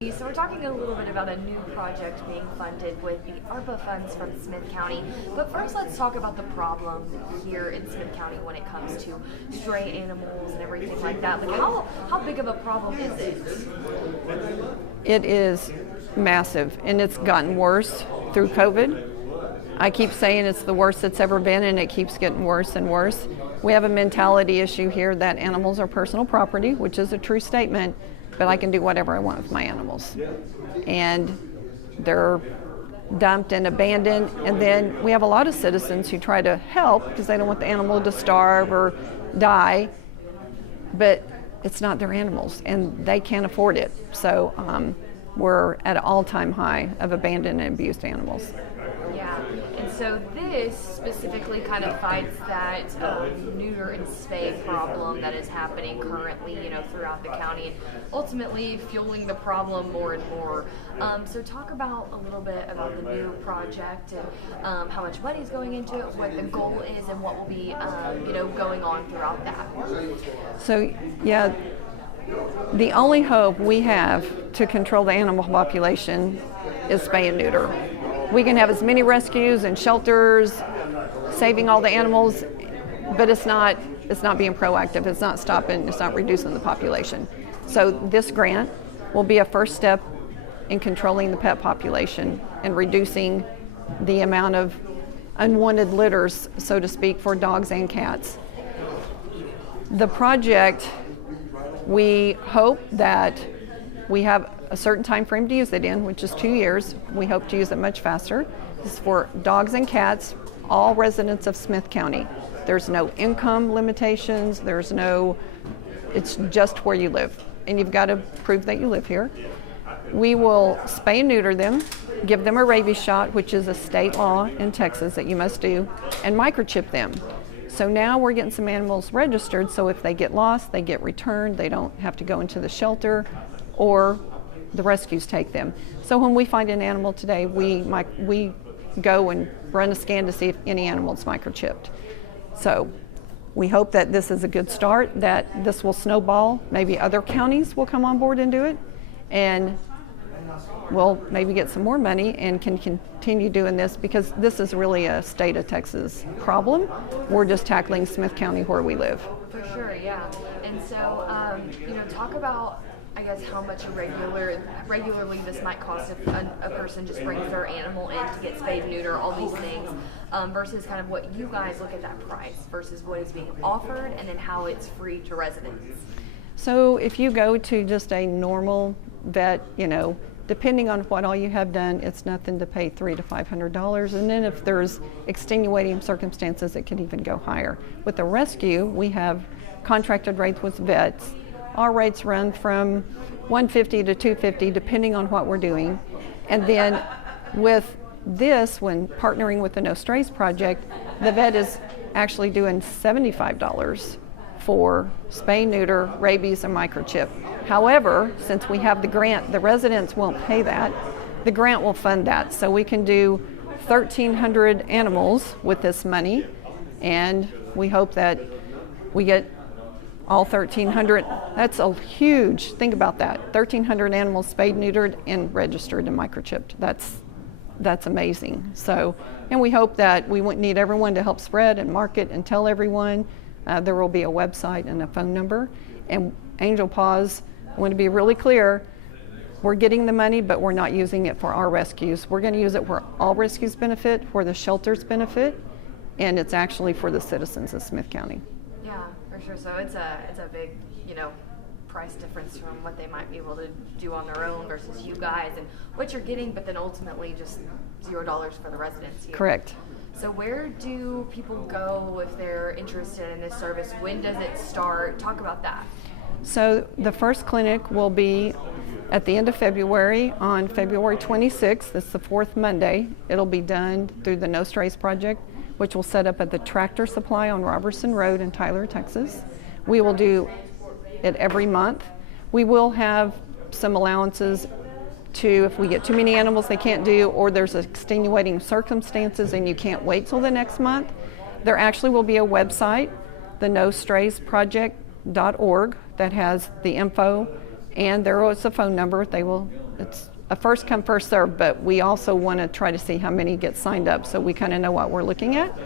So we're talking a little bit about a new project being funded with the ARPA funds from Smith County. But first, let's talk about the problem here in Smith County when it comes to stray animals and everything like that. Like, how big of a problem is it? It is massive, and it's gotten worse through COVID. I keep saying it's the worst it's ever been, and it keeps getting worse and worse. We have a mentality issue here that animals are personal property, which is a true statement, but I can do whatever I want with my animals. And they're dumped and abandoned. And then we have a lot of citizens who try to help because they don't want the animal to starve or die, but it's not their animals and they can't afford it. So we're at an all-time high of abandoned and abused animals. Yeah, and so this specifically kind of fights that neuter and spay problem that is happening currently, throughout the county, and ultimately fueling the problem more and more. So talk about a little bit about the new project and how much money is going into it, what the goal is, and what will be, going on throughout that. So, yeah, the only hope we have to control the animal population is spay and neuter. We can have as many rescues and shelters, saving all the animals, but it's not being proactive. It's not stopping. It's not reducing the population. So this grant will be a first step in controlling the pet population and reducing the amount of unwanted litters, so to speak, for dogs and cats. The project, we hope that we have a certain time frame to use it in, which is 2 years. We hope to use it much faster. This is for dogs and cats, all residents of Smith County. There's no income limitations. It's just where you live. And you've got to prove that you live here. We will spay and neuter them, give them a rabies shot, which is a state law in Texas that you must do, and microchip them. So now we're getting some animals registered, so if they get lost, they get returned. They don't have to go into the shelter or the rescues take them. So when we find an animal today, we go and run a scan to see if any animal is microchipped. So we hope that this is a good start, that this will snowball. Maybe other counties will come on board and do it, and we'll maybe get some more money and can continue doing this, because this is really a state of Texas problem. We're just tackling Smith County where we live. For sure, yeah. And so, talk about, I guess, how much regularly this might cost if a person just brings their animal in to get spayed and neuter, all these things, versus kind of what you guys look at that price versus what is being offered, and then how it's free to residents. So if you go to just a normal vet, depending on what all you have done, it's nothing to pay $300 to $500. And then if there's extenuating circumstances, it can even go higher. With the rescue, we have contracted rates with vets. Our rates run from $150 to $250, depending on what we're doing. And then with this, when partnering with the No Strays Project, the vet is actually doing $75 for spay, neuter, rabies, and microchip. However, since we have the grant, the residents won't pay that. The grant will fund that. So we can do 1,300 animals with this money, and we hope that we get all 1,300. That's a huge, think about that. 1,300 animals spayed, neutered, and registered and microchipped. That's amazing. So, and we hope that we wouldn't need everyone to help spread and market and tell everyone. There will be a website and a phone number. And Angel Paws, I want to be really clear, we're getting the money, but we're not using it for our rescues. We're going to use it where all rescues benefit, where the shelters benefit, and it's actually for the citizens of Smith County. Yeah, for sure. So it's a big, price difference from what they might be able to do on their own versus you guys and what you're getting, but then ultimately just $0 for the residents here. Correct. So where do people go if they're interested in this service? When does it start? Talk about that. So the first clinic will be at the end of February, on February 26th. That's the fourth Monday. It'll be done through the No Strays Project, which will set up at the Tractor Supply on Robertson Road in Tyler, Texas. We will do it every month. We will have some allowances to, if we get too many animals they can't do, or there's extenuating circumstances and you can't wait till the next month. There actually will be a website, the nostraysproject.org, that has the info and there is a phone number. It's a first come, first serve, but we also want to try to see how many get signed up so we kind of know what we're looking at.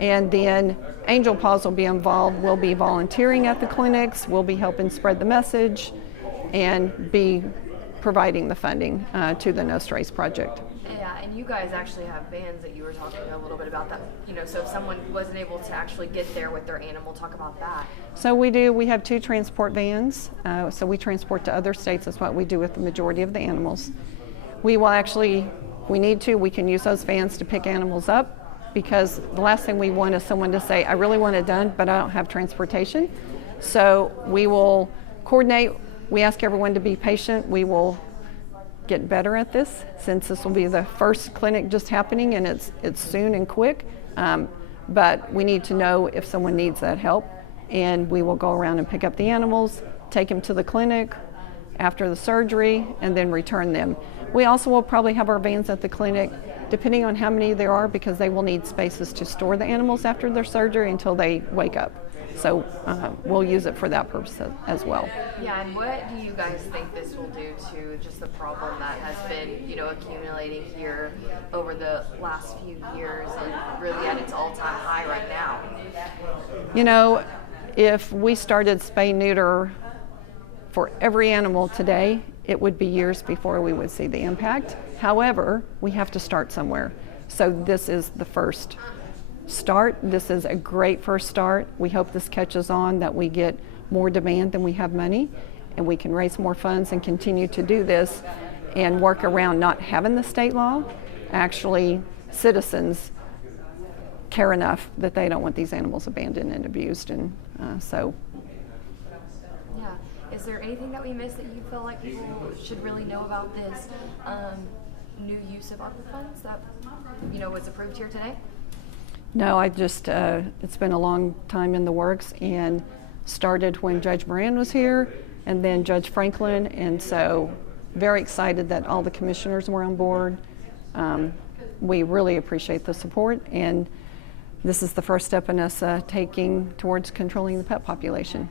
And then Angel Paws will be involved. We'll be volunteering at the clinics. We'll be helping spread the message and be providing the funding to the No Strays project. Yeah, and you guys actually have vans that you were talking a little bit about that. So if someone wasn't able to actually get there with their animal, talk about that. So we do. We have 2 transport vans. So we transport to other states. That's what we do with the majority of the animals. We need to. We can use those vans to pick animals up, because the last thing we want is someone to say, I really want it done, but I don't have transportation. So we will coordinate. We ask everyone to be patient. We will get better at this, since this will be the first clinic just happening, and it's soon and quick. But we need to know if someone needs that help, and we will go around and pick up the animals, take them to the clinic after the surgery, and then return them. We also will probably have our vans at the clinic, depending on how many there are, because they will need spaces to store the animals after their surgery until they wake up. So we'll use it for that purpose as well. Yeah, and what do you guys think this will do to just the problem that has been, accumulating here over the last few years and really at its all-time high right now? If we started spay neuter for every animal today, it would be years before we would see the impact. However, we have to start somewhere. So this is the first start. This is a great first start. We hope this catches on, that we get more demand than we have money, and we can raise more funds and continue to do this and work around not having the state law. Actually, citizens care enough that they don't want these animals abandoned and abused, and so. Yeah. Is there anything that we missed that you feel like people should really know about this new use of ARPA funds that was approved here today? No, it's been a long time in the works, and started when Judge Moran was here, and then Judge Franklin, and so very excited that all the commissioners were on board. We really appreciate the support, and this is the first step in us taking towards controlling the pet population.